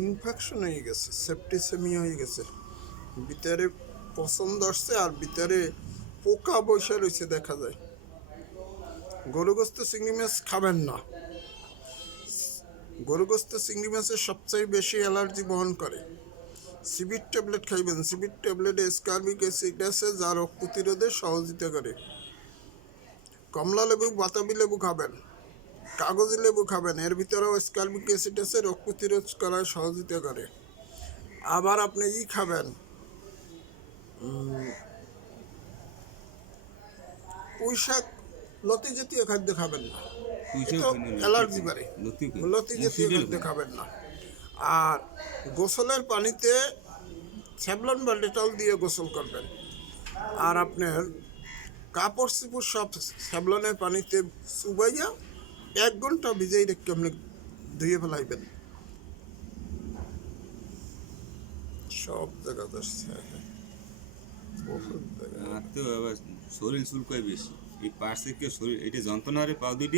Infection হয়ে গেছে, septicaemia হয়ে গেছে, ভিতরে পছন্দ আসছে আর ভিতরে পোকা বসে রয়েছে দেখা যায়। গরুগ্রস্ত চিংড়ি মাছ খাবেন না। গরুগ্রস্ত চিংড়ি মাছের সবচেয়ে বেশি অ্যালার্জি বহন করে। সিবির ট্যাবলেট খাইবেন। সিবির ট্যাবলেটে স্কারবিক অ্যাসিড আছে যা রোগ প্রতিরোধে সহযোগিতা করে। কমলা লেবু, বাতাবি লেবু খাবেন। কাগজি লেবু খাবেন, এর ভিতরেও স্কারবিক অ্যাসিড আছে, রোগ প্রতিরোধ করার সহযোগিতা করে। আবার আপনি খাবেন, পুঁই শাক, লতি জাতীয় খাদ্য খাবেন না, এটা অ্যালার্জি বাড়ে। লতি জাতীয় খাদ্য খাবেন না। আর গোসলের পানিতে স্যাভলন বা ডেটল দিয়ে গোসল করবেন। আর আপনার কাপড় চোপড় সব স্যাভলনের পানিতে চুবাইয়া 1 ঘন্টা ভিজাই রেখে আপনি ধুয়ে ফেলাইবেন। সব জায়গা বহুত জায়গা। আমার তো আবার শরীর চুলকায় বেশি, এই পার্শ্বে শরীর এটা যন্ত্রণা পাও দুইটি।